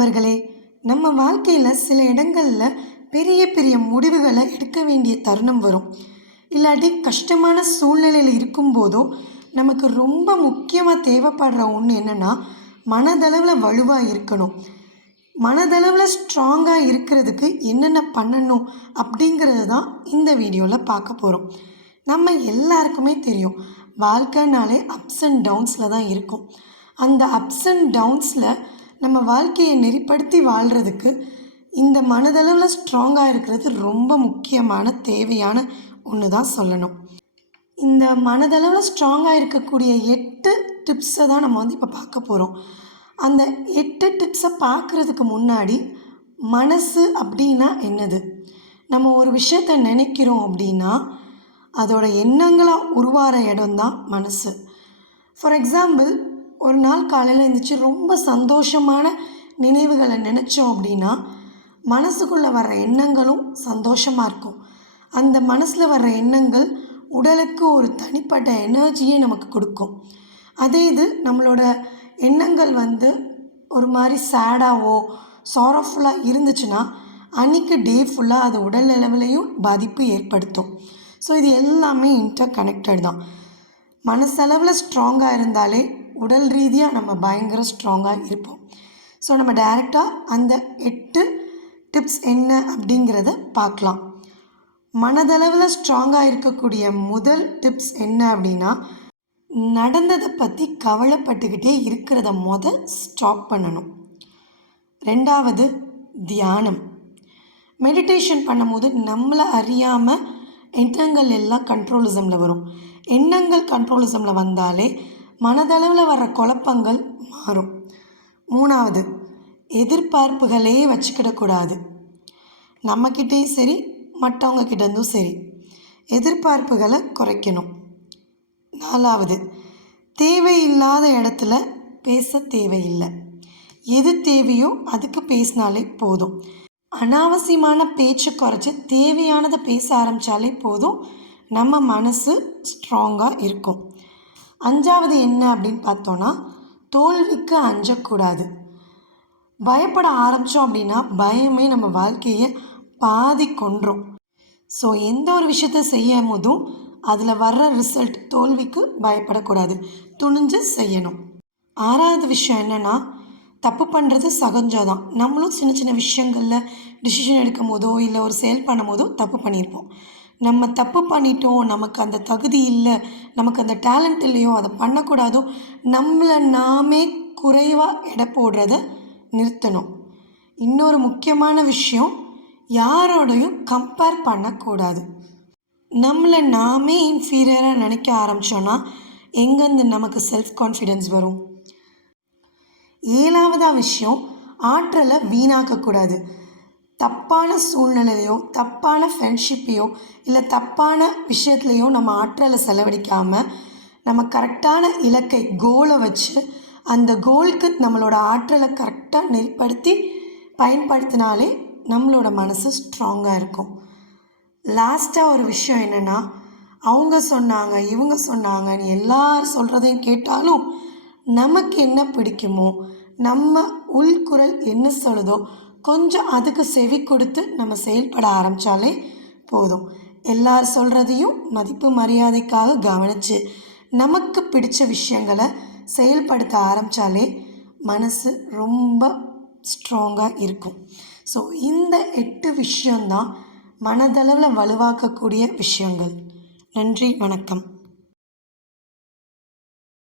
நண்பர்களே நம்ம வாழ்க்கையில் சில இடங்களில் பெரிய பெரிய முடிவுகளை எடுக்க வேண்டிய தருணம் வரும். இல்லாட்டி கஷ்டமான சூழ்நிலையில் இருக்கும்போதோ நமக்கு ரொம்ப முக்கியமாக தேவைப்படுற ஒன்று என்னென்னா மனதளவில் வலுவாக இருக்கணும். மனதளவில் ஸ்ட்ராங்காக இருக்கிறதுக்கு என்னென்ன பண்ணணும் அப்படிங்கிறது தான் இந்த வீடியோவில் பார்க்க போகிறோம் நம்ம எல்லாருக்குமே தெரியும் வாழ்க்கைனாலே அப்ஸ் அண்ட் டவுன்ஸில் தான் இருக்கும். அந்த அப்ஸ் அண்ட் டவுன்ஸில் நம்ம வாழ்க்கையை நெறிப்படுத்தி வாழ்கிறதுக்கு இந்த மனதளவில் ஸ்ட்ராங்காக இருக்கிறது ரொம்ப முக்கியமான தேவையான ஒன்று தான் சொல்லணும். இந்த மனதளவில் ஸ்ட்ராங்காக இருக்கக்கூடிய எட்டு டிப்ஸை தான் நம்ம வந்து இப்போ பார்க்க போகிறோம் அந்த எட்டு டிப்ஸை பார்க்குறதுக்கு முன்னாடி மனசு அப்படின்னா என்னது? நம்ம ஒரு விஷயத்தை நினைக்கிறோம் அப்படின்னா அதோட எண்ணங்களாக உருவாகிற இடம்தான் மனசு. ஃபார் எக்ஸாம்பிள் ஒரு நாள் காலையில் எழுந்திரிச்சு ரொம்ப சந்தோஷமான நினைவுகளை நினச்சோம் அப்படின்னா மனசுக்குள்ளே வர்ற எண்ணங்களும் சந்தோஷமாக இருக்கும். அந்த மனசில் வர்ற எண்ணங்கள் உடலுக்கு ஒரு தனிப்பட்ட எனர்ஜியை நமக்கு கொடுக்கும். அதே இது நம்மளோட எண்ணங்கள் வந்து ஒரு மாதிரி சேடாவோ சாரஃபுல்லாக இருந்துச்சுன்னா அன்றைக்கி டே ஃபுல்லாக அது உடல் அளவுலேயும் பாதிப்பு ஏற்படுத்தும். ஸோ இது எல்லாமே இன்டர் கனெக்டட் தான். மனசளவில் ஸ்ட்ராங்காக இருந்தாலே உடல் ரீதியாக நம்ம பயங்கர ஸ்ட்ராங்காக இருப்போம். ஸோ நம்ம டைரெக்டாக அந்த எட்டு டிப்ஸ் என்ன அப்படிங்கிறத பார்க்கலாம். மனதளவில் ஸ்ட்ராங்காக இருக்கக்கூடிய முதல் டிப்ஸ் என்ன அப்படின்னா நடந்ததை பற்றி கவலைப்பட்டுக்கிட்டே இருக்கிறத முத ஸ்டாப் பண்ணணும். ரெண்டாவது தியானம். மெடிடேஷன் பண்ணும்போது நம்மளை அறியாமல் எண்ணங்கள் எல்லாம் கண்ட்ரோலிசமில் வரும். எண்ணங்கள் கண்ட்ரோலிசமில் வந்தாலே மனதளவில் வர்ற குழப்பங்கள் மாறும். மூணாவது எதிர்பார்ப்புகளே வச்சுக்கிடக்கூடாது நம்மக்கிட்டேயும் சரி மற்றவங்க கிட்டேருந்தும் சரி எதிர்பார்ப்புகளை குறைக்கணும். நாலாவது தேவையில்லாத இடத்துல பேச தேவையில்லை. எது தேவையோ அதுக்கு பேசினாலே போதும். அனாவசியமான பேச்சு குறைச்சி தேவையானதை பேச ஆரம்பித்தாலே போதும். நம்ம மனசு ஸ்ட்ராங்காக இருக்கும். அஞ்சாவது என்ன அப்படின்னு பார்த்தோன்னா தோல்விக்கு அஞ்சக்கூடாது. பயப்பட ஆரம்பித்தோம் அப்படின்னா பயமே நம்ம வாழ்க்கையை பாதி கொன்றோம். ஸோ எந்த ஒரு விஷயத்த செய்யும் போதும் அதில் வர்ற ரிசல்ட் தோல்விக்கு பயப்படக்கூடாது. துணிஞ்சு செய்யணும். ஆறாவது விஷயம் என்னென்னா தப்பு பண்ணுறது சகஜம்தான். நம்மளும் சின்ன சின்ன விஷயங்களில் டிசிஷன் எடுக்கும் போதோ இல்லை ஒரு செயல் பண்ணும் போதோ தப்பு பண்ணியிருப்போம். நம்ம தப்பு பண்ணிட்டோம் நமக்கு அந்த தகுதி இல்லை நமக்கு அந்த டேலண்ட் இல்லையோ அதை பண்ணக்கூடாதோ நம்மளை நாமே குறைவாக எடை போடுறத நிறுத்தணும். இன்னொரு முக்கியமான விஷயம் யாரோடையும் கம்பேர் பண்ணக்கூடாது. நம்மளை நாமே இன்ஃபீரியராக நினைக்க ஆரம்பித்தோன்னா எங்கேருந்து நமக்கு செல்ஃப் கான்ஃபிடென்ஸ் வரும்? ஏழாவதாக விஷயம் ஆற்றலை வீணாக்கக்கூடாது. தப்பான சூழ்நிலையோ தப்பான ஃப்ரெண்ட்ஷிப்பையோ இல்லை தப்பான விஷயத்துலையோ நம்ம ஆற்றலை செலவழிக்காமல் நம்ம கரெக்டான இலக்கை கோலை வச்சு அந்த கோலுக்கு நம்மளோட ஆற்றலை கரெக்டாக நெற்படுத்தி பயன்படுத்தினாலே நம்மளோட மனசு ஸ்ட்ராங்காக இருக்கும். லாஸ்ட்டாக ஒரு விஷயம் என்னென்னா அவங்க சொன்னாங்க இவங்க சொன்னாங்கன்னு எல்லார் சொல்கிறதையும் கேட்டாலும் நமக்கு என்ன பிடிக்குமோ நம்ம உள்குரல் என்ன சொல்லுதோ கொஞ்சம் அதுக்கு செவி கொடுத்து நம்ம செயல்பட ஆரம்பித்தாலே போதும். எல்லார் சொல்கிறதையும் மதிப்பு மரியாதைக்காக கவனித்து நமக்கு பிடிச்ச விஷயங்களை செயல்படுத்த ஆரம்பித்தாலே மனசு ரொம்ப ஸ்ட்ராங்காக இருக்கும். ஸோ இந்த எட்டு விஷயந்தான் மனதளவில் வலுவாக்கக்கூடிய விஷயங்கள். நன்றி வணக்கம்.